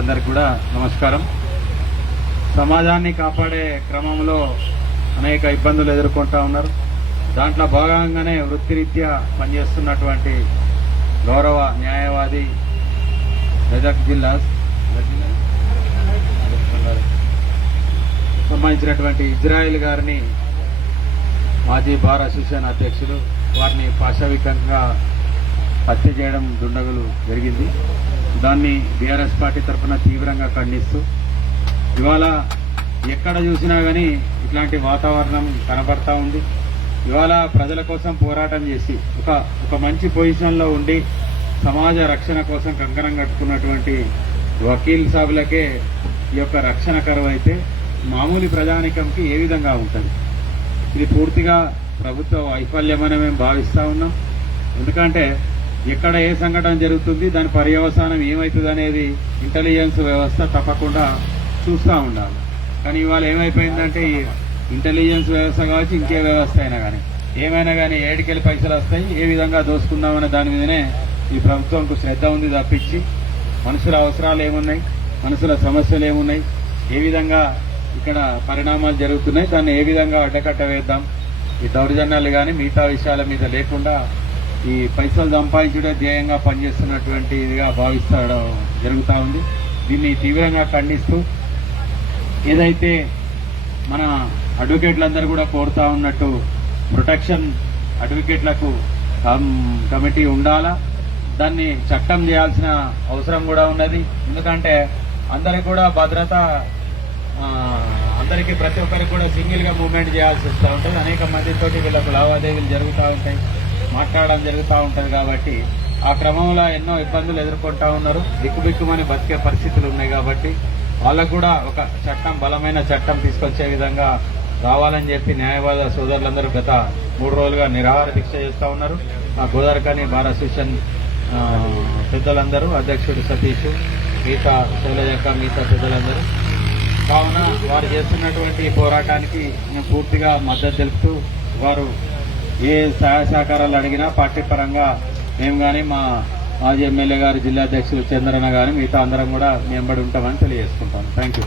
అందరికి కూడా నమస్కారం. సమాజాన్ని కాపాడే క్రమంలో అనేక ఇబ్బందులు ఎదుర్కొంటా ఉన్నారు. దాంట్లో భాగంగానే వృత్తిరీత్యా పనిచేస్తున్నటువంటి గౌరవ న్యాయవాది మెదక్ జిల్లా సంబంధించినటువంటి ఇజ్రాయిల్ గారిని మాజీ బార్ అసోసియేషన్ అధ్యక్షులు వారిని పాశవికంగా హత్య చేయడం దుండగులు జరిగింది. దాన్ని బీఆర్ఎస్ పార్టీ తరఫున తీవ్రంగా ఖండిస్తూ ఇవాళ ఎక్కడ చూసినా కానీ ఇట్లాంటి వాతావరణం కనబడతా ఉంది. ఇవాళ ప్రజల కోసం పోరాటం చేసి ఒక మంచి పొజిషన్లో ఉండి సమాజ రక్షణ కోసం కంకణం కట్టుకున్నటువంటి వకీల్ సాబులకే ఈ యొక్క రక్షణ కరువు అయితే మామూలు ప్రజానికంకి ఏ విధంగా ఉంటుంది? ఇది పూర్తిగా ప్రభుత్వ వైఫల్యమని మేము భావిస్తూ ఉన్నాం. ఎందుకంటే ఎక్కడ ఏ సంఘటన జరుగుతుంది, దాని పర్యవసానం ఏమవుతుంది అనేది ఇంటెలిజెన్స్ వ్యవస్థ తప్పకుండా చూస్తూ ఉండాలి. కానీ ఇవాళ ఏమైపోయిందంటే ఈ ఇంటెలిజెన్స్ వ్యవస్థ కావచ్చు, ఇంకే వ్యవస్థ అయినా కానీ ఏమైనా కానీ ఏడికెళ్ళి పైసలు వస్తాయి, ఏ విధంగా దోసుకుందామనే దాని మీదనే ఈ ప్రభుత్వంకు శ్రద్ధ ఉంది తప్పించి మనుషుల అవసరాలు ఏమున్నాయి, మనుషుల సమస్యలు ఏమున్నాయి, ఏ విధంగా ఇక్కడ పరిణామాలు జరుగుతున్నాయి, దాన్ని ఏ విధంగా అడ్డకట్ట వేద్దాం, ఈ దౌర్జన్యాలు కానీ మిగతా విషయాల మీద లేకుండా ఈ పైసలు సంపాదించడం ధ్యేయంగా పనిచేస్తున్నటువంటి ఇదిగా భావిస్తడం జరుగుతూ ఉంది. దీన్ని తీవ్రంగా ఖండిస్తూ ఏదైతే మన అడ్వకేట్లందరూ కూడా కోరుతా ఉన్నట్టు ప్రొటెక్షన్ అడ్వకేట్లకు కమిటీ ఉండాలా, దాన్ని చట్టం చేయాల్సిన అవసరం కూడా ఉన్నది. ఎందుకంటే అందరికి కూడా భద్రత, అందరికీ ప్రతి ఒక్కరికి కూడా సింగిల్గా మూవ్మెంట్ చేయాల్సి వస్తూ ఉంటుంది. అనేక మందితోటి వీళ్ళకు లావాదేవీలు జరుగుతూ ఉంటాయి, మాట్లాడడం జరుగుతూ ఉంటుంది. కాబట్టి ఆ క్రమంలో ఎన్నో ఇబ్బందులు ఎదుర్కొంటా ఉన్నారు. బిక్కుబిక్కుమని బతికే పరిస్థితులు ఉన్నాయి. కాబట్టి వాళ్ళకు కూడా ఒక చట్టం, బలమైన చట్టం తీసుకొచ్చే విధంగా రావాలని చెప్పి న్యాయవాద సోదరులందరూ గత 3 రోజులుగా నిరాహార దీక్ష చేస్తూ ఉన్నారు. ఆ గోదావరికని బార్ అసోసియేషన్ పెద్దలందరూ, అధ్యక్షుడు సతీష్, మిగతా శైలజక్క, మిగతా పెద్దలందరూ. కావున వారు చేస్తున్నటువంటి పోరాటానికి మేము పూర్తిగా మద్దతు తెలుపుతూ వారు ఏ సహాయ సహకారాలు అడిగినా పార్టీ పరంగా మేము కానీ మా మాజీ ఎమ్మెల్యే గారు, జిల్లా అధ్యక్షులు చంద్రన్న కానీ మిగతా అందరం కూడా మేంబడి ఉంటామని తెలియజేసుకుంటాం. Thank you.